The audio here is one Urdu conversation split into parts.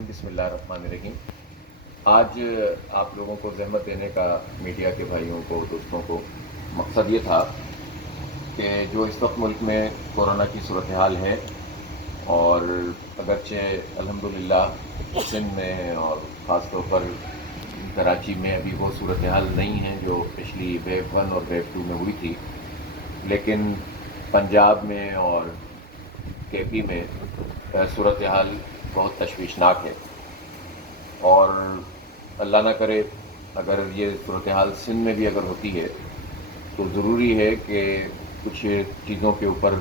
بسم اللہ الرحمن الرحیم۔ آج آپ لوگوں کو زحمت دینے کا میڈیا کے بھائیوں کو دوستوں کو مقصد یہ تھا کہ جو اس وقت ملک میں کورونا کی صورتحال ہے، اور اگرچہ الحمدللہ سندھ میں اور خاص طور پر کراچی میں ابھی وہ صورتحال نہیں ہے جو پچھلی ویو 1 اور ویو 2 میں ہوئی تھی، لیکن پنجاب میں اور کے پی میں صورتحال بہت تشویشناک ہے، اور اللہ نہ کرے اگر یہ صورتحال سندھ میں بھی اگر ہوتی ہے تو ضروری ہے کہ کچھ چیزوں کے اوپر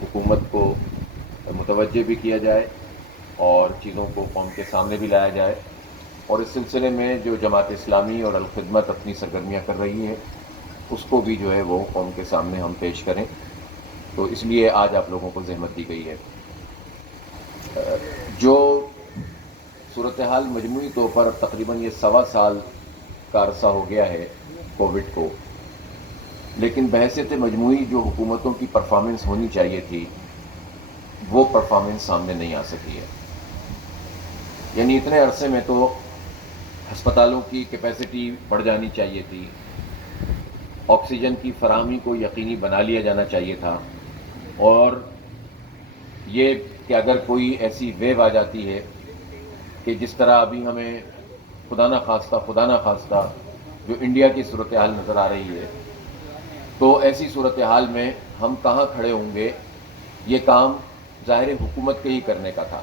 حکومت کو متوجہ بھی کیا جائے اور چیزوں کو قوم کے سامنے بھی لایا جائے، اور اس سلسلے میں جو جماعت اسلامی اور الخدمت اپنی سرگرمیاں کر رہی ہے اس کو بھی جو ہے وہ قوم کے سامنے ہم پیش کریں۔ تو اس لیے آج آپ لوگوں کو زحمت دی گئی ہے۔ جو صورتحال مجموعی طور پر تقریباً یہ 1.25 سال کا عرصہ ہو گیا ہے کووڈ کو، لیکن بحیثیت مجموعی جو حکومتوں کی پرفارمنس ہونی چاہیے تھی وہ پرفارمنس سامنے نہیں آ سکی ہے۔ یعنی اتنے عرصے میں تو ہسپتالوں کی کیپیسٹی بڑھ جانی چاہیے تھی، آکسیجن کی فراہمی کو یقینی بنا لیا جانا چاہیے تھا، اور یہ کہ اگر کوئی ایسی ویو آ جاتی ہے کہ جس طرح ابھی ہمیں خدا نہ خواستہ جو انڈیا کی صورتحال نظر آ رہی ہے، تو ایسی صورتحال میں ہم کہاں کھڑے ہوں گے، یہ کام ظاہر حکومت کے ہی کرنے کا تھا۔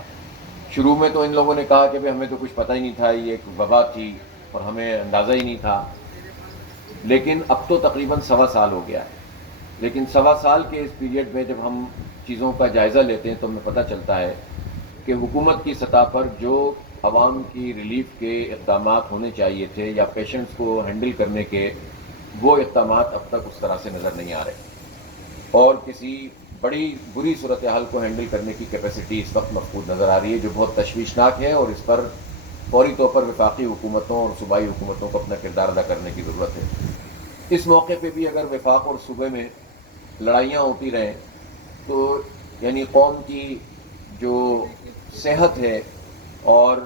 شروع میں تو ان لوگوں نے کہا کہ ہمیں تو کچھ پتہ ہی نہیں تھا، یہ ایک وبا تھی اور ہمیں اندازہ ہی نہیں تھا، لیکن اب تو تقریباً 1.25 سال ہو گیا ہے۔ لیکن 1.25 سال کے اس پیریڈ میں جب ہم چیزوں کا جائزہ لیتے ہیں تو ہمیں پتہ چلتا ہے کہ حکومت کی سطح پر جو عوام کی ریلیف کے اقدامات ہونے چاہیے تھے یا پیشنٹس کو ہینڈل کرنے کے، وہ اقدامات اب تک اس طرح سے نظر نہیں آ رہے، اور کسی بڑی بری صورتحال کو ہینڈل کرنے کی کیپیسٹی اس وقت مفقود نظر آ رہی ہے، جو بہت تشویشناک ہے، اور اس پر فوری طور پر وفاقی حکومتوں اور صوبائی حکومتوں کو اپنا کردار ادا کرنے کی ضرورت ہے۔ اس موقع پہ بھی اگر وفاق اور صوبے میں لڑائیاں ہوتی رہیں تو یعنی قوم کی جو صحت ہے اور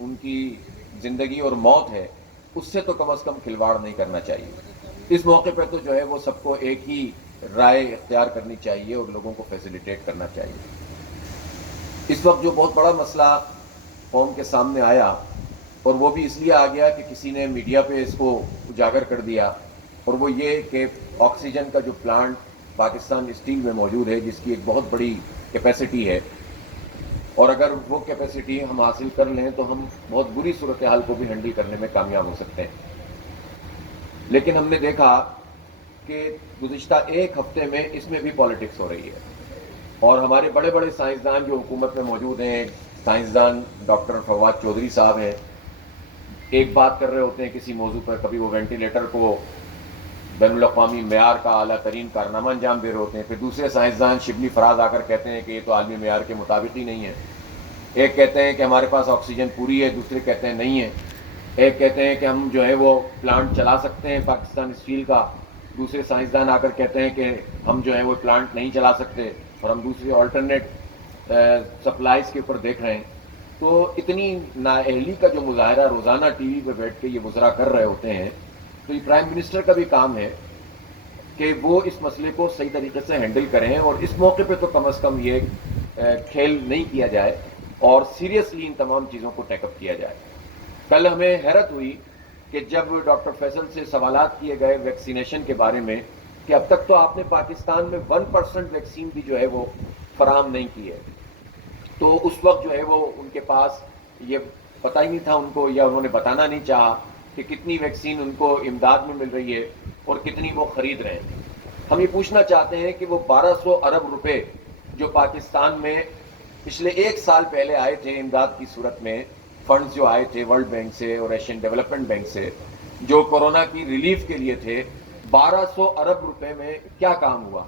ان کی زندگی اور موت ہے اس سے تو کم از کم کھلواڑ نہیں کرنا چاہیے۔ اس موقع پہ تو جو ہے وہ سب کو ایک ہی رائے اختیار کرنی چاہیے اور لوگوں کو فیسیلیٹیٹ کرنا چاہیے۔ اس وقت جو بہت بڑا مسئلہ قوم کے سامنے آیا، اور وہ بھی اس لیے آ گیا کہ کسی نے میڈیا پہ اس کو اجاگر کر دیا، اور وہ یہ کہ آکسیجن کا جو پلانٹ پاکستان اسٹیل میں موجود ہے جس کی ایک بہت بڑی کیپیسٹی ہے، اور اگر وہ کیپیسٹی ہم حاصل کر لیں تو ہم بہت بری صورتحال کو بھی ہینڈل کرنے میں کامیاب ہو سکتے ہیں۔ لیکن ہم نے دیکھا کہ گزشتہ ایک ہفتے میں اس میں بھی پالیٹکس ہو رہی ہے، اور ہمارے بڑے بڑے سائنسدان جو حکومت میں موجود ہیں، سائنسدان ڈاکٹر فواد چودھری صاحب ہیں، ایک بات کر رہے ہوتے ہیں کسی موضوع پر، کبھی وہ وینٹیلیٹر کو بین الاقوامی معیار کا اعلیٰ ترین کارنامہ انجام دے رہے ہوتے ہیں، پھر دوسرے سائنسدان شبلی فراز آ کر کہتے ہیں کہ یہ تو عالمی معیار کے مطابق ہی نہیں ہے۔ ایک کہتے ہیں کہ ہمارے پاس آکسیجن پوری ہے، دوسرے کہتے ہیں نہیں ہے۔ ایک کہتے ہیں کہ ہم جو ہے وہ پلانٹ چلا سکتے ہیں پاکستان اسٹیل کا، دوسرے سائنسدان آ کر کہتے ہیں کہ ہم جو ہے وہ پلانٹ نہیں چلا سکتے، اور ہم دوسرے آلٹرنیٹ سپلائز کے اوپر دیکھ رہے ہیں۔ تو اتنی نااہلی کا جو مظاہرہ روزانہ ٹی وی پہ بیٹھ کے یہ وزراء کر رہے ہوتے ہیں، تو یہ پرائم منسٹر کا بھی کام ہے کہ وہ اس مسئلے کو صحیح طریقے سے ہینڈل کریں، اور اس موقع پہ تو کم از کم یہ کھیل نہیں کیا جائے اور سیریسلی ان تمام چیزوں کو ٹیک اپ کیا جائے۔ کل ہمیں حیرت ہوئی کہ جب ڈاکٹر فیصل سے سوالات کیے گئے ویکسینیشن کے بارے میں کہ اب تک تو آپ نے پاکستان میں 1% ویکسین بھی جو ہے وہ فراہم نہیں کی ہے، تو اس وقت جو ہے وہ ان کے پاس یہ پتہ ہی نہیں تھا ان کو، یا انہوں نے بتانا نہیں چاہا کہ کتنی ویکسین ان کو امداد میں مل رہی ہے اور کتنی وہ خرید رہے ہیں۔ ہم یہ پوچھنا چاہتے ہیں کہ وہ 1200 ارب روپے جو پاکستان میں پچھلے ایک سال پہلے آئے تھے امداد کی صورت میں، فنڈز جو آئے تھے ورلڈ بینک سے اور ایشین ڈیولپمنٹ بینک سے جو کورونا کی ریلیف کے لیے تھے، 1200 ارب روپے میں کیا کام ہوا؟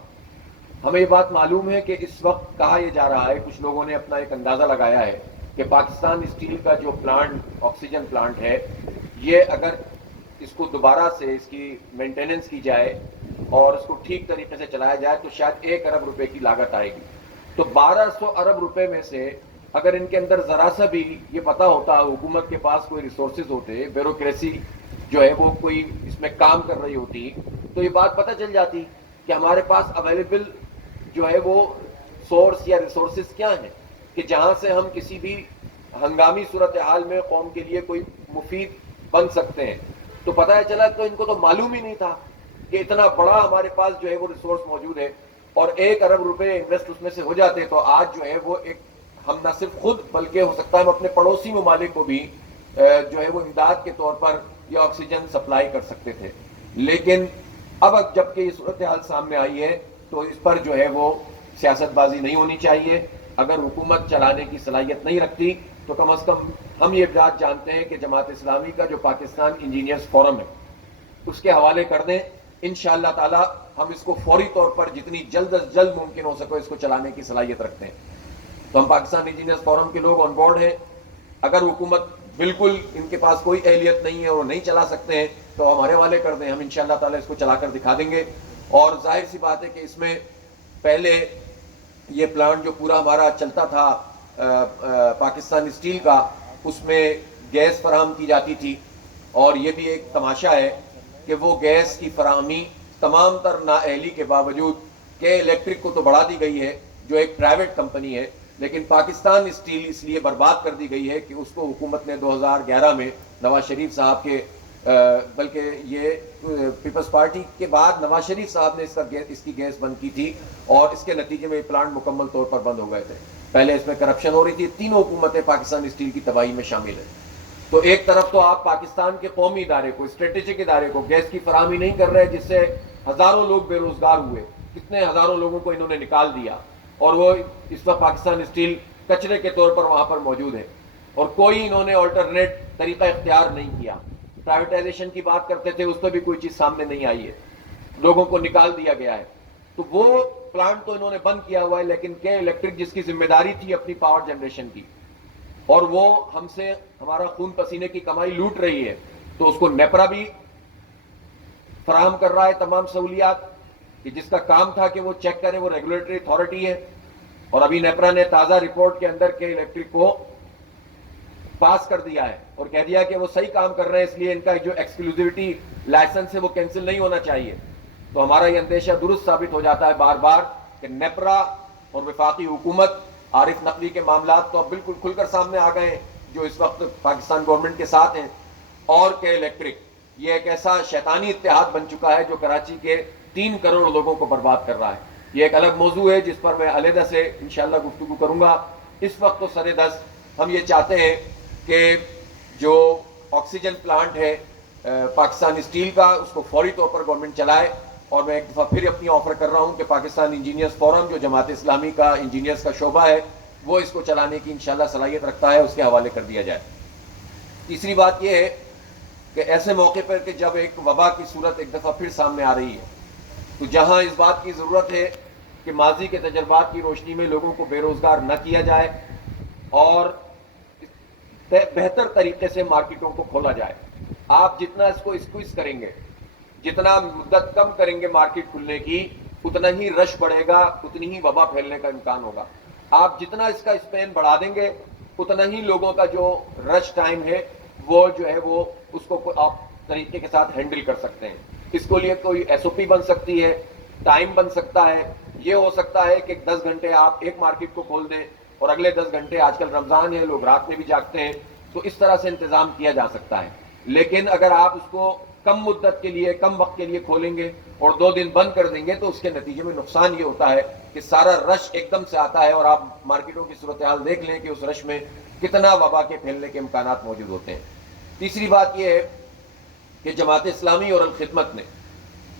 ہمیں یہ بات معلوم ہے کہ اس وقت کہا یہ جا رہا ہے، کچھ لوگوں نے اپنا ایک اندازہ لگایا ہے کہ پاکستان اسٹیل کا جو پلانٹ آکسیجن پلانٹ ہے، یہ اگر اس کو دوبارہ سے اس کی مینٹیننس کی جائے اور اس کو ٹھیک طریقے سے چلایا جائے تو شاید 1 ارب روپے کی لاگت آئے گی۔ تو 1200 ارب روپے میں سے اگر ان کے اندر ذرا سا بھی یہ پتا ہوتا حکومت کے پاس کوئی ریسورسز ہوتے, بیوروکریسی جو ہے وہ کوئی اس میں کام کر رہی ہوتی, تو یہ بات پتہ چل جاتی کہ ہمارے پاس اویلیبل جو ہے وہ سورس یا ریسورسز کیا ہیں کہ جہاں سے ہم کسی بھی ہنگامی صورتحال میں قوم کے لیے کوئی مفید بن سکتے ہیں. تو پتہ چلا تو ان کو تو معلوم ہی نہیں تھا کہ اتنا بڑا ہمارے پاس جو ہے وہ ریسورس موجود ہے, اور 1 ارب روپے انویسٹ اس میں سے ہو جاتے تو آج جو ہے وہ ایک ہم نہ صرف خود بلکہ ہو سکتا ہے ہم اپنے پڑوسی ممالک کو بھی جو ہے وہ امداد کے طور پر یہ آکسیجن سپلائی کر سکتے تھے. لیکن اب جب کہ یہ صورتحال سامنے آئی ہے تو اس پر جو ہے وہ سیاست بازی نہیں ہونی چاہیے. اگر حکومت چلانے کی صلاحیت نہیں رکھتی تو کم از کم ہم یہ بات جانتے ہیں کہ جماعت اسلامی کا جو پاکستان انجینئرز فورم ہے اس کے حوالے کر دیں. انشاءاللہ تعالی ہم اس کو فوری طور پر جتنی جلد از جلد ممکن ہو سکے اس کو چلانے کی صلاحیت رکھتے ہیں. تو ہم پاکستان انجینئرز فورم کے لوگ آن بورڈ ہیں. اگر حکومت بالکل ان کے پاس کوئی اہلیت نہیں ہے اور نہیں چلا سکتے ہیں تو ہمارے حوالے کر دیں, ہم انشاءاللہ تعالی اس کو چلا کر دکھا دیں گے. اور ظاہر سی بات ہے کہ اس میں پہلے یہ پلانٹ جو پورا ہمارا چلتا تھا پاکستان اسٹیل کا, اس میں گیس فراہم کی جاتی تھی, اور یہ بھی ایک تماشا ہے کہ وہ گیس کی فراہمی تمام تر نااہلی کے باوجود کہ الیکٹرک کو تو بڑھا دی گئی ہے جو ایک پرائیویٹ کمپنی ہے, لیکن پاکستان اسٹیل اس لیے برباد کر دی گئی ہے کہ اس کو حکومت نے 2011 میں نواز شریف صاحب کے بلکہ یہ پیپلز پارٹی کے بعد نواز شریف صاحب نے اس کی گیس بند کی تھی, اور اس کے نتیجے میں یہ پلانٹ مکمل طور پر بند ہو گئے تھے. پہلے اس میں کرپشن ہو رہی تھی. تینوں حکومتیں پاکستان اسٹیل کی تباہی میں شامل ہیں. تو ایک طرف تو آپ پاکستان کے قومی ادارے کو, اسٹریٹجک ادارے کو گیس کی فراہمی نہیں کر رہے, جس سے ہزاروں لوگ بے روزگار ہوئے, کتنے ہزاروں لوگوں کو انہوں نے نکال دیا, اور وہ اس وقت پاکستان اسٹیل کچرے کے طور پر وہاں پر موجود ہے, اور کوئی انہوں نے آلٹرنیٹ طریقہ اختیار نہیں کیا. پرائیویٹائزیشن کی بات کرتے تھے, اس پہ بھی کوئی چیز سامنے نہیں آئی ہے, لوگوں کو نکال دیا گیا ہے. تو وہ پلانٹ تو انہوں نے بند کیا ہوا ہے, لیکن کہ الیکٹرک جس کی ذمہ داری تھی اپنی پاور جنریشن کی, اور وہ ہم سے ہمارا خون پسینے کی کمائی لوٹ رہی ہے, تو اس کو نیپرا بھی فراہم کر رہا ہے تمام سہولیات, کہ جس کا کام تھا کہ وہ چیک کرے, وہ ریگولیٹری اتھارٹی ہے. اور ابھی نیپرا نے تازہ رپورٹ کے اندر کہ الیکٹرک کو پاس کر دیا ہے اور کہہ دیا کہ وہ صحیح کام کر رہے ہیں, اس لیے ان کا جو ایکسکلوزیوٹی لائسنس ہے وہ کینسل نہیں ہونا چاہیے. تو ہمارا یہ اندیشہ درست ثابت ہو جاتا ہے بار بار کہ نیپرا اور وفاقی حکومت عارف نقوی کے معاملات تو اب بالکل کھل کر سامنے آ گئے ہیں جو اس وقت پاکستان گورنمنٹ کے ساتھ ہیں, اور کہ الیکٹرک یہ ایک ایسا شیطانی اتحاد بن چکا ہے جو کراچی کے 3 کروڑ لوگوں کو برباد کر رہا ہے. یہ ایک الگ موضوع ہے جس پر میں علیحدہ سے انشاءاللہ گفتگو کروں گا. اس وقت تو سر دست ہم یہ چاہتے ہیں کہ جو آکسیجن پلانٹ ہے پاکستان اسٹیل کا, اس کو فوری طور پر گورنمنٹ چلائے. اور میں ایک دفعہ پھر اپنی آفر کر رہا ہوں کہ پاکستان انجینئرز فورم جو جماعت اسلامی کا انجینئرز کا شعبہ ہے وہ اس کو چلانے کی انشاءاللہ صلاحیت رکھتا ہے, اس کے حوالے کر دیا جائے. تیسری بات یہ ہے کہ ایسے موقع پر کہ جب ایک وبا کی صورت ایک دفعہ پھر سامنے آ رہی ہے, تو جہاں اس بات کی ضرورت ہے کہ ماضی کے تجربات کی روشنی میں لوگوں کو بے روزگار نہ کیا جائے اور بہتر طریقے سے مارکیٹوں کو کھولا جائے. آپ جتنا اس کو اسکویز کریں گے, جتنا مدت کم کریں گے مارکیٹ کھلنے کی, اتنا ہی رش بڑھے گا, اتنی ہی وبا پھیلنے کا امکان ہوگا. آپ جتنا اس کا اسپین بڑھا دیں گے اتنا ہی لوگوں کا جو رش ٹائم ہے وہ جو ہے وہ اس کو آپ طریقے کے ساتھ ہینڈل کر سکتے ہیں. اس کو لیے کوئی SOP بن سکتی ہے, ٹائم بن سکتا ہے. یہ ہو سکتا ہے کہ 10 گھنٹے آپ ایک مارکیٹ کو کھول دیں اور اگلے 10 گھنٹے, آج کل رمضان ہے لوگ رات میں بھی جاگتے ہیں, تو اس طرح سے انتظام کیا جا سکتا ہے. لیکن اگر آپ اس کو کم مدت کے لیے, کم وقت کے لیے کھولیں گے اور 2 دن بند کر دیں گے تو اس کے نتیجے میں نقصان یہ ہوتا ہے کہ سارا رش ایک دم سے آتا ہے, اور آپ مارکیٹوں کی صورتحال دیکھ لیں کہ اس رش میں کتنا وبا کے پھیلنے کے امکانات موجود ہوتے ہیں. تیسری بات یہ ہے کہ جماعت اسلامی اور الخدمت نے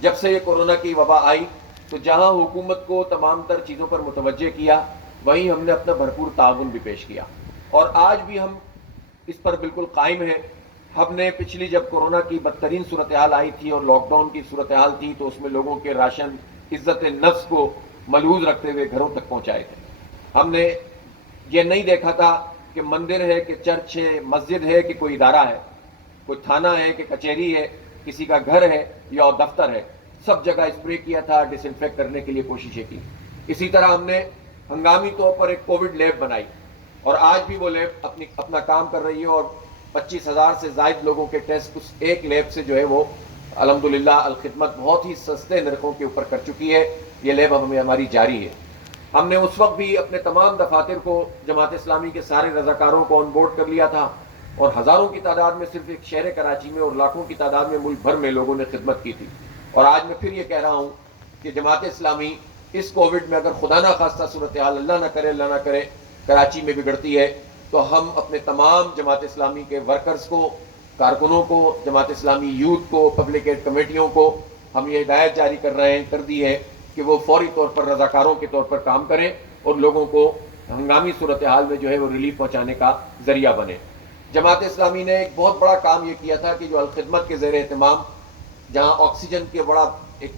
جب سے یہ کورونا کی وبا آئی تو جہاں حکومت کو تمام تر چیزوں پر متوجہ کیا, وہیں ہم نے اپنا بھرپور تعاون بھی پیش کیا, اور آج بھی ہم اس پر بالکل قائم ہیں. ہم نے پچھلی جب کورونا کی بدترین صورتحال آئی تھی اور لاک ڈاؤن کی صورتحال تھی تو اس میں لوگوں کے راشن عزت نفس کو ملحوظ رکھتے ہوئے گھروں تک پہنچائے تھے. ہم نے یہ نہیں دیکھا تھا کہ مندر ہے کہ چرچ ہے, مسجد ہے کہ کوئی ادارہ ہے, کوئی تھانہ ہے کہ کچہری ہے, کسی کا گھر ہے یا دفتر ہے, سب جگہ اسپرے کیا تھا, ڈس انفیکٹ کرنے کے لیے کوششیں کی. اسی طرح ہم نے ہنگامی طور پر ایک کووڈ لیب بنائی اور آج بھی وہ لیب اپنا کام کر رہی ہے اور 25,000 سے زائد لوگوں کے ٹیسٹ اس ایک لیب سے جو ہے وہ الحمدللہ الخدمت بہت ہی سستے نرخوں کے اوپر کر چکی ہے. یہ لیب ہماری جاری ہے. ہم نے اس وقت بھی اپنے تمام دفاتر کو جماعت اسلامی کے سارے رضاکاروں کو آن بورڈ کر لیا تھا اور ہزاروں کی تعداد میں صرف ایک شہر کراچی میں اور لاکھوں کی تعداد میں ملک بھر میں لوگوں نے خدمت کی تھی. اور آج میں پھر یہ کہہ رہا ہوں کہ جماعت اسلامی اس کووڈ میں اگر خدا نہ خواستہ صورتحال اللہ نہ کرے کراچی میں بگڑتی ہے تو ہم اپنے تمام جماعت اسلامی کے ورکرز کو، کارکنوں کو، جماعت اسلامی یوتھ کو، پبلک ایڈ کمیٹیوں کو ہم یہ ہدایت جاری کر دی ہے کہ وہ فوری طور پر رضاکاروں کے طور پر کام کریں اور لوگوں کو ہنگامی صورتحال میں جو ہے وہ ریلیف پہنچانے کا ذریعہ بنے. جماعت اسلامی نے ایک بہت بڑا کام یہ کیا تھا کہ جو الخدمت کے زیر اہتمام جہاں آکسیجن کے بڑا ایک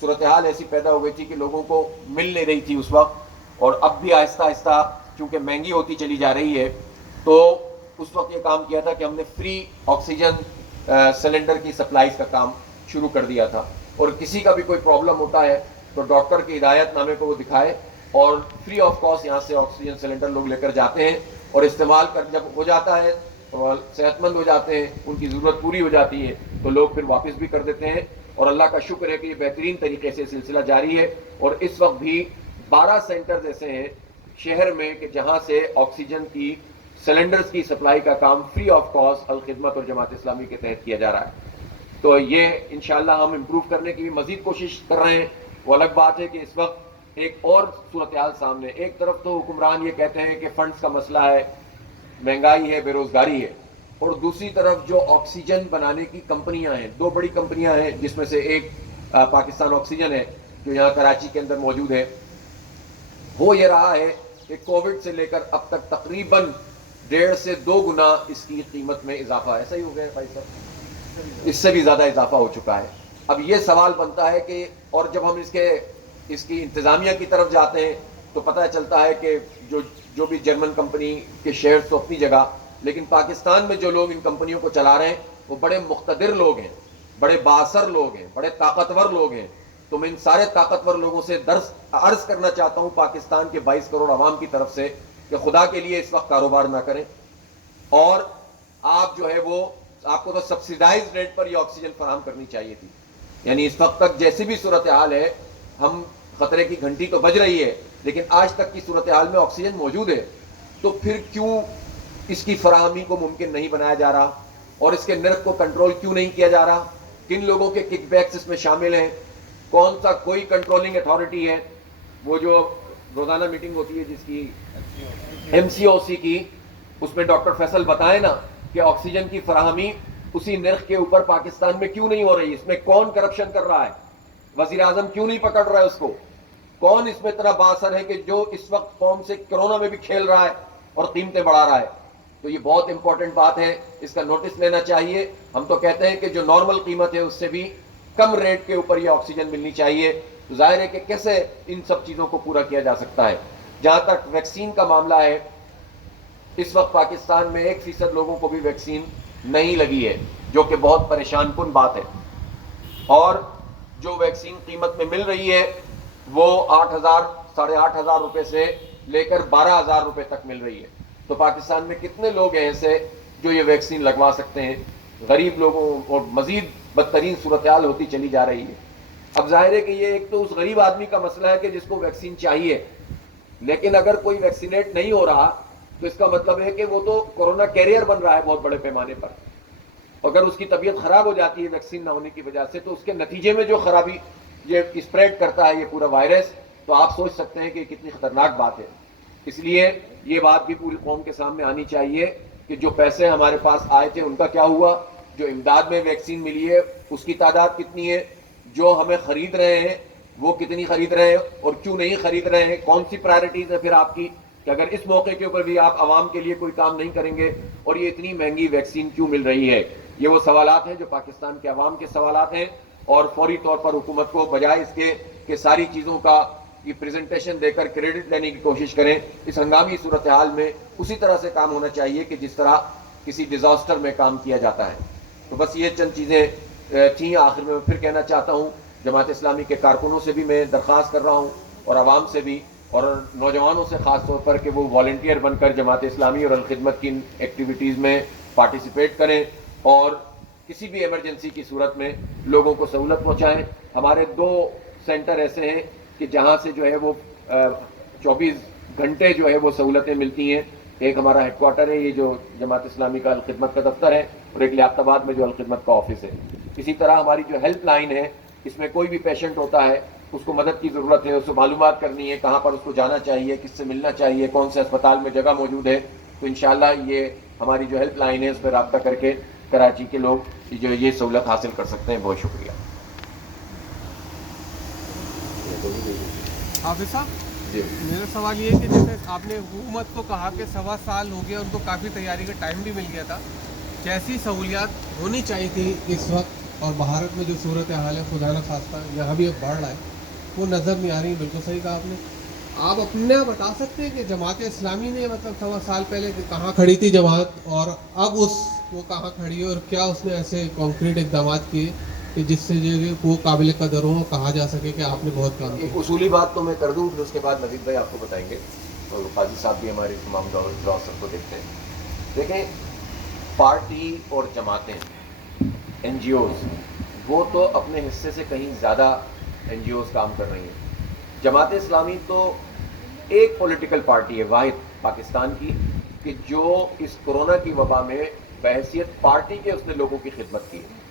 صورتحال ایسی پیدا ہو گئی تھی کہ لوگوں کو مل نہیں رہی تھی اس وقت، اور اب بھی آہستہ آہستہ چونکہ مہنگی ہوتی چلی جا رہی ہے تو اس وقت یہ کام کیا تھا کہ ہم نے فری آکسیجن سلنڈر کی سپلائیز کا کام شروع کر دیا تھا. اور کسی کا بھی کوئی پرابلم ہوتا ہے تو ڈاکٹر کے ہدایت نامے کو وہ دکھائے اور فری آف کاسٹ یہاں سے آکسیجن سلنڈر لوگ لے کر جاتے ہیں اور استعمال کر جب ہو جاتا ہے صحت مند ہو جاتے ہیں، ان کی ضرورت پوری ہو جاتی ہے تو لوگ پھر واپس بھی کر دیتے ہیں. اور اللہ کا شکر ہے کہ یہ بہترین طریقے سے سلسلہ جاری ہے اور اس وقت بھی 12 سینٹرز ایسے ہیں شہر میں کہ جہاں سے آکسیجن کی سلنڈرز کی سپلائی کا کام فری آف کاسٹ الخدمت اور جماعت اسلامی کے تحت کیا جا رہا ہے. تو یہ انشاءاللہ ہم امپروو کرنے کی بھی مزید کوشش کر رہے ہیں. وہ الگ بات ہے کہ اس وقت ایک اور صورتحال سامنے، ایک طرف تو حکمران یہ کہتے ہیں کہ فنڈز کا مسئلہ ہے، مہنگائی ہے، بے روزگاری ہے، اور دوسری طرف جو آکسیجن بنانے کی کمپنیاں ہیں، 2 بڑی کمپنیاں ہیں جس میں سے ایک پاکستان آکسیجن ہے جو یہاں کراچی کے اندر موجود ہے، وہ یہ رہا ہے کہ کووڈ سے لے کر اب تک تقریباً 1.5 سے 2 گنا اس کی قیمت میں اضافہ ہے. ایسا ہی ہو گیا ہے بھائی صاحب؟ اس سے بھی زیادہ اضافہ ہو چکا ہے. اب یہ سوال بنتا ہے کہ اور جب ہم اس کی انتظامیہ کی طرف جاتے ہیں تو پتہ چلتا ہے کہ جو بھی جرمن کمپنی کے شیئرز تو اپنی جگہ، لیکن پاکستان میں جو لوگ ان کمپنیوں کو چلا رہے ہیں وہ بڑے مقتدر لوگ ہیں، بڑے بااثر لوگ ہیں، بڑے طاقتور لوگ ہیں. تو میں ان سارے طاقتور لوگوں سے عرض کرنا چاہتا ہوں پاکستان کے 22 کروڑ عوام کی طرف سے کہ خدا کے لیے اس وقت کاروبار نہ کریں اور آپ جو ہے وہ آپ کو تو سبسیڈائز ریٹ پر یہ آکسیجن فراہم کرنی چاہیے تھی. یعنی اس وقت تک جیسی بھی صورتحال ہے، ہم خطرے کی گھنٹی تو بج رہی ہے لیکن آج تک کی صورتحال میں آکسیجن موجود ہے، تو پھر کیوں اس کی فراہمی کو ممکن نہیں بنایا جا رہا اور اس کے نرخ کو کنٹرول کیوں نہیں کیا جا رہا؟ کن لوگوں کے کک بیکس اس میں شامل ہیں؟ کون سا کوئی کنٹرولنگ اتھارٹی ہے؟ وہ جو روزانہ میٹنگ ہوتی ہے جس کی MCOC کی، اس میں ڈاکٹر فیصل بتائیں نا کہ آکسیجن کی فراہمی اسی نرخ کے اوپر پاکستان میں کیوں نہیں ہو رہی؟ اس میں کون کرپشن کر رہا ہے؟ وزیر اعظم کیوں نہیں پکڑ رہا ہے اس کو؟ کون اس میں اتنا بااثر ہے کہ جو اس وقت قوم سے کرونا میں بھی کھیل رہا ہے اور قیمتیں بڑھا رہا ہے؟ تو یہ بہت امپورٹنٹ بات ہے، اس کا نوٹس لینا چاہیے. ہم تو کہتے ہیں کہ جو نارمل قیمت ہے اس سے بھی کم ریٹ کے اوپر یہ آکسیجن ملنی چاہیے. تو ظاہر ہے کہ کیسے ان سب چیزوں کو پورا کیا جا سکتا ہے. جہاں تک ویکسین کا معاملہ ہے، اس وقت پاکستان میں 1% لوگوں کو بھی ویکسین نہیں لگی ہے، جو کہ بہت پریشان کن بات ہے. اور جو ویکسین قیمت میں مل رہی ہے وہ 8,000 8,500 روپے سے لے کر 12,000 روپے تک مل رہی ہے. تو پاکستان میں کتنے لوگ ہیں ایسے جو یہ ویکسین لگوا سکتے ہیں؟ غریب لوگوں، اور مزید بدترین صورتحال ہوتی چلی جا رہی ہے. اب ظاہر ہے کہ یہ ایک تو اس غریب آدمی کا مسئلہ ہے کہ جس کو ویکسین چاہیے، لیکن اگر کوئی ویکسینیٹ نہیں ہو رہا تو اس کا مطلب ہے کہ وہ تو کورونا کیریئر بن رہا ہے بہت بڑے پیمانے پر. اگر اس کی طبیعت خراب ہو جاتی ہے ویکسین نہ ہونے کی وجہ سے تو اس کے نتیجے میں جو خرابی یہ اسپریڈ کرتا ہے یہ پورا وائرس، تو آپ سوچ سکتے ہیں کہ یہ کتنی خطرناک بات ہے. اس لیے یہ بات بھی پوری قوم کے سامنے آنی چاہیے کہ جو پیسے ہمارے پاس آئے تھے ان کا کیا ہوا، جو امداد میں ویکسین ملی ہے اس کی تعداد کتنی ہے، جو ہمیں خرید رہے ہیں وہ کتنی خرید رہے ہیں اور کیوں نہیں خرید رہے ہیں، کون سی پرائرٹیز ہے پھر آپ کی کہ اگر اس موقع کے اوپر بھی آپ عوام کے لیے کوئی کام نہیں کریں گے اور یہ اتنی مہنگی ویکسین کیوں مل رہی ہے. یہ وہ سوالات ہیں جو پاکستان کے عوام کے سوالات ہیں اور فوری طور پر حکومت کو بجائے اس کے کہ ساری چیزوں کا یہ پریزنٹیشن دے کر کریڈٹ لینے کی کوشش کریں، اس ہنگامی صورتحال میں اسی طرح سے کام ہونا چاہیے کہ جس طرح کسی ڈیزاسٹر میں کام کیا جاتا ہے. تو بس یہ چند چیزیں تھیں. آخر میں پھر کہنا چاہتا ہوں جماعت اسلامی کے کارکنوں سے بھی میں درخواست کر رہا ہوں اور عوام سے بھی اور نوجوانوں سے خاص طور پر کہ وہ والنٹیئر بن کر جماعت اسلامی اور الخدمت کی ایکٹیویٹیز میں پارٹیسپیٹ کریں اور کسی بھی ایمرجنسی کی صورت میں لوگوں کو سہولت پہنچائیں. ہمارے 2 سینٹر ایسے ہیں کہ جہاں سے جو ہے وہ 24 گھنٹے جو ہے وہ سہولتیں ملتی ہیں. ایک ہمارا ہیڈ کوارٹر ہے یہ جو جماعت اسلامی کا الخدمت کا دفتر ہے, اور ایک لیاقت آباد میں جو الخدمت کا آفس ہے. اسی طرح ہماری جو ہیلپ لائن ہے, اس میں کوئی بھی پیشنٹ ہوتا ہے, اس کو مدد کی ضرورت ہے, اس کو معلومات کرنی ہے کہاں پر اس کو جانا چاہیے, کس سے ملنا چاہیے, کون سے اسپتال میں جگہ موجود ہے, تو انشاءاللہ یہ ہماری جو ہیلپ لائن ہے اس پہ رابطہ کر کے کراچی کے لوگ جو یہ سہولت حاصل کر سکتے ہیں. بہت شکریہ. حافظ صاحب, جی میرا سوال یہ ہے کہ جیسے آپ نے حکومت کو کہا کہ 1.25 سال ہو گیا, ان کو کافی تیاری کا ٹائم بھی مل گیا تھا, جیسی سہولیات ہونی چاہیے تھی اس وقت, اور بھارت میں جو صورت حال ہے خدا نہ خواستہ یہاں بھی اب بڑھ رہا ہے, وہ نظر نہیں آ رہی. بالکل صحیح کہا آپ نے. آپ اپنا بتا سکتے ہیں کہ جماعت اسلامی نے مطلب 1.25 سال پہلے کہاں کھڑی تھی جماعت, اور اب وہ کہاں کھڑی ہے, اور کیا اس نے ایسے کانکریٹ اقدامات کیے کہ جس سے جو وہ قابل قدر ہو, کہا جا سکے کہ آپ نے بہت کام کیا. ایک اصولی بات تو میں کر دوں, پھر اس کے بعد نوید بھائی آپ کو بتائیں گے, اور قاضی صاحب بھی ہمارے تمام ڈراؤ سب کو دیکھتے ہیں. دیکھیں, پارٹی اور جماعتیں, این جی اوز, وہ تو اپنے حصے سے کہیں زیادہ این جی اوز کام کر رہی ہیں. جماعت اسلامی تو ایک پولیٹیکل پارٹی ہے واحد پاکستان کی کہ جو اس کورونا کی وبا میں بحیثیت پارٹی کے اس نے لوگوں کی خدمت کی ہے.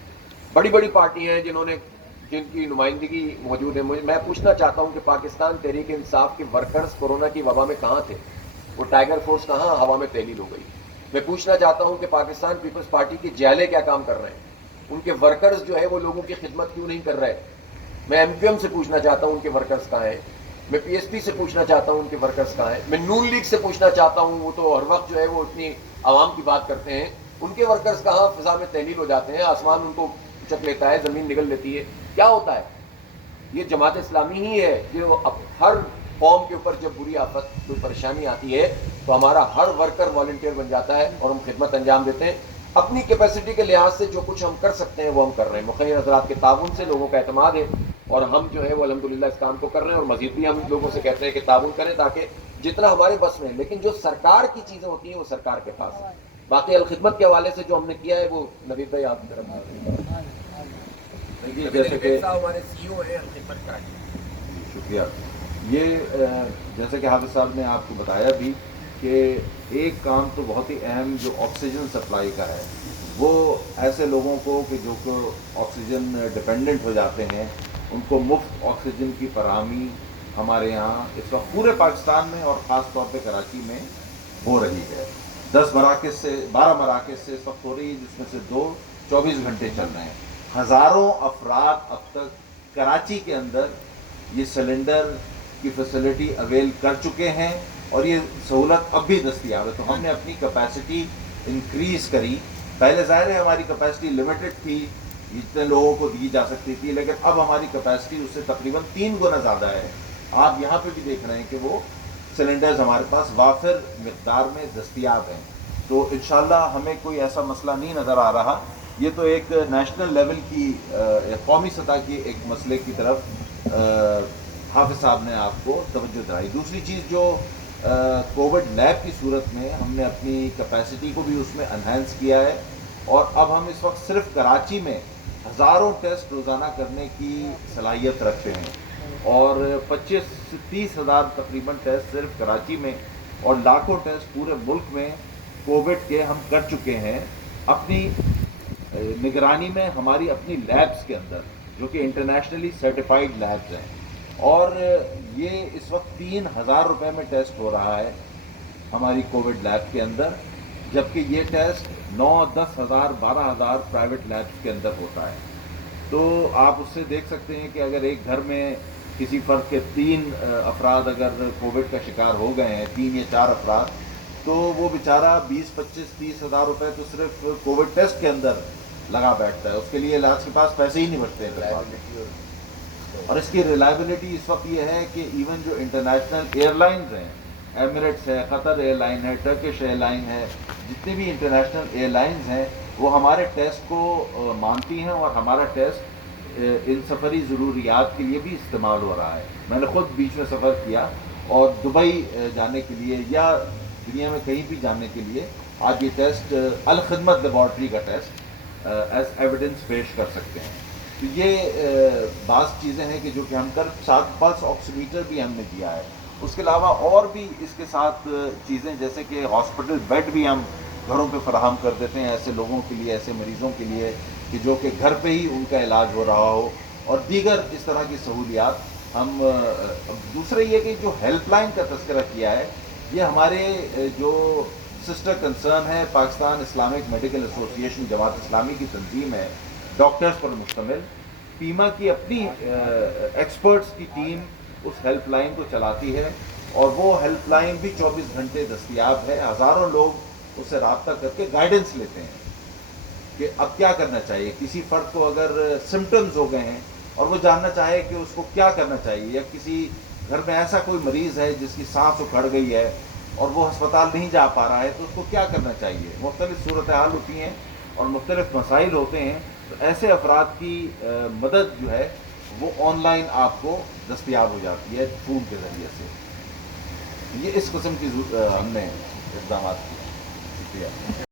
بڑی بڑی پارٹیاں ہیں جن کی نمائندگی موجود ہے. میں پوچھنا چاہتا ہوں کہ پاکستان تحریک انصاف کے ورکرز کورونا کی وبا میں کہاں تھے؟ وہ ٹائیگر فورس کہاں ہوا میں تحلیل ہو گئی؟ میں پوچھنا چاہتا ہوں کہ پاکستان پیپلز پارٹی کے جیلے کیا کام کر رہے ہیں؟ ان کے ورکرز جو ہے وہ لوگوں کی خدمت کیوں نہیں کر رہے؟ میں ایم کیو ایم سے پوچھنا چاہتا ہوں ان کے ورکرز کہاں ہیں. میں پی ایس پی سے پوچھنا چاہتا ہوں ان کے ورکرز کہاں ہیں. میں نون لیگ سے پوچھنا چاہتا ہوں, وہ تو ہر وقت جو ہے وہ اتنی عوام کی بات کرتے ہیں, ان کے ورکرز کہاں فضا میں تحلیل ہو جاتے ہیں, آسمان ان کو چک لیتا ہے, زمین نگل لیتی ہے, کیا ہوتا ہے؟ یہ جماعت اسلامی ہی ہے جو ہر قوم کے اوپر جب بری آفت کوئی پریشانی آتی ہے تو ہمارا ہر ورکر والنٹیئر بن جاتا ہے اور ہم خدمت انجام دیتے ہیں. اپنی کیپیسٹی کے لحاظ سے جو کچھ ہم کر سکتے ہیں وہ ہم کر رہے ہیں. مخیر حضرات کے تعاون سے لوگوں کا اعتماد ہے, اور ہم جو ہے وہ الحمدللہ اس کام کو کر رہے ہیں, اور مزید بھی ہم لوگوں سے کہتے ہیں کہ تعاون کریں تاکہ جتنا ہمارے بس میں. لیکن جو سرکار کی چیزیں ہوتی ہیں وہ سرکار کے پاس ہے. باقی الخدمت کے حوالے سے جو ہم نے کیا ہے وہ نوید بھائی آپ کی طرف. جیسے کہ ہمارے سی او ہیں الخدمت کراچی. شکریہ. یہ جیسے کہ حافظ صاحب نے آپ کو بتایا بھی کہ ایک کام تو بہت ہی اہم جو آکسیجن سپلائی کا ہے, وہ ایسے لوگوں کو کہ جو کہ آکسیجن ڈپینڈنٹ ہو جاتے ہیں, ان کو مفت آکسیجن کی فراہمی ہمارے یہاں اس وقت پورے پاکستان میں اور خاص طور پہ کراچی میں ہو رہی ہے. 12 مراکز سے اس وقت ہو رہی ہے, جس میں سے 2 24 گھنٹے چل رہے ہیں. ہزاروں افراد اب تک کراچی کے اندر یہ سلنڈر کی فیسلٹی اویل کر چکے ہیں, اور یہ سہولت اب بھی دستیاب ہے. تو ہم نے اپنی کیپیسٹی انکریز کری. پہلے ظاہر ہے ہماری کیپیسٹی لمیٹڈ تھی, جتنے لوگوں کو دی جا سکتی تھی, لیکن اب ہماری کیپیسٹی اس سے تقریباً 3 گنا زیادہ ہے. آپ یہاں پہ بھی دیکھ رہے ہیں کہ وہ سلنڈرز ہمارے پاس وافر مقدار میں دستیاب ہیں. تو انشاءاللہ ہمیں کوئی ایسا مسئلہ نہیں نظر آ رہا. یہ تو ایک نیشنل لیول کی قومی سطح کی ایک مسئلے کی طرف حافظ صاحب نے آپ کو توجہ دلائی. دوسری چیز جو کووڈ لیب کی صورت میں ہم نے اپنی کیپیسٹی کو بھی اس میں انہینس کیا ہے, اور اب ہم اس وقت صرف کراچی میں ہزاروں ٹیسٹ روزانہ کرنے کی صلاحیت رکھتے ہیں, اور 25 سے 30 ہزار تقریباً ٹیسٹ صرف کراچی میں, اور لاکھوں ٹیسٹ پورے ملک میں کووڈ کے ہم کر چکے ہیں اپنی نگرانی میں, ہماری اپنی لیبز کے اندر جو کہ انٹرنیشنلی سرٹیفائڈ لیبز ہیں. اور یہ اس وقت 3,000 روپے میں ٹیسٹ ہو رہا ہے ہماری کووڈ لیب کے اندر, جبکہ یہ ٹیسٹ 9-10 ہزار 12 ہزار پرائیویٹ لیبز کے اندر ہوتا ہے. تو آپ اس سے دیکھ سکتے ہیں کہ اگر ایک گھر میں کسی فرد کے 3 افراد اگر کووڈ کا شکار ہو گئے ہیں, 3 یا 4 افراد, تو وہ بیچارہ 20-25-30 ہزار روپے تو صرف کووڈ ٹیسٹ کے اندر لگا بیٹھتا ہے. اس کے لیے علاج کے پاس پیسے ہی نہیں بچتے ہیں. اور اس کی ریلائبلٹی اس وقت یہ ہے کہ ایون جو انٹرنیشنل ایئر لائنز ہیں, ایمریٹس ہے, قطر ایئر لائن ہے, ٹرکش ایئر لائن ہے, جتنے بھی انٹرنیشنل ایئر لائنز ہیں وہ ہمارے ٹیسٹ کو مانتی ہیں, اور ہمارا ٹیسٹ ان سفری ضروریات کے لیے بھی استعمال ہو رہا ہے. میں نے خود بیچ میں سفر کیا اور دبئی جانے کے لیے یا دنیا میں کہیں بھی جانے کے لیے آج یہ ٹیسٹ الخدمت لیبارٹری کا ٹیسٹ ایز ایویڈنس پیش کر سکتے ہیں. تو یہ بعض چیزیں ہیں کہ جو کہ ہم ساتھ پلس آکسیمیٹر بھی ہم نے دیا ہے. اس کے علاوہ اور بھی اس کے ساتھ چیزیں جیسے کہ ہاسپٹل بیڈ بھی ہم گھروں پہ فراہم کر دیتے ہیں ایسے لوگوں کے لیے, ایسے مریضوں کے لیے کہ جو کہ گھر پہ ہی ان کا علاج ہو رہا ہو, اور دیگر اس طرح کی سہولیات ہم. دوسرے یہ کہ جو ہیلپ لائن کا تذکرہ کیا ہے, یہ ہمارے جو سسٹر کنسرن ہے پاکستان اسلامک میڈیکل ایسوسی ایشن, جماعت اسلامی کی تنظیم ہے, ڈاکٹرز پر مشتمل, پیما کی اپنی ایکسپرٹس کی ٹیم اس ہیلپ لائن کو چلاتی ہے, اور وہ ہیلپ لائن بھی 24 گھنٹے دستیاب ہے. ہزاروں لوگ اس سے رابطہ کر کے گائیڈنس لیتے ہیں کہ اب کیا کرنا چاہیے. کسی فرد کو اگر سمٹمز ہو گئے ہیں اور وہ جاننا چاہے کہ اس کو کیا کرنا چاہیے, یا کسی گھر میں ایسا کوئی مریض ہے جس کی سانس اکھڑ گئی ہے اور وہ ہسپتال نہیں جا پا رہا ہے, تو اس کو کیا کرنا چاہیے. مختلف صورتحال ہوتی ہیں اور مختلف مسائل ہوتے ہیں, تو ایسے افراد کی مدد جو ہے وہ آن لائن آپ کو دستیاب ہو جاتی ہے فون کے ذریعے سے. یہ اس قسم کی ہم نے اقدامات کیے. شکریہ.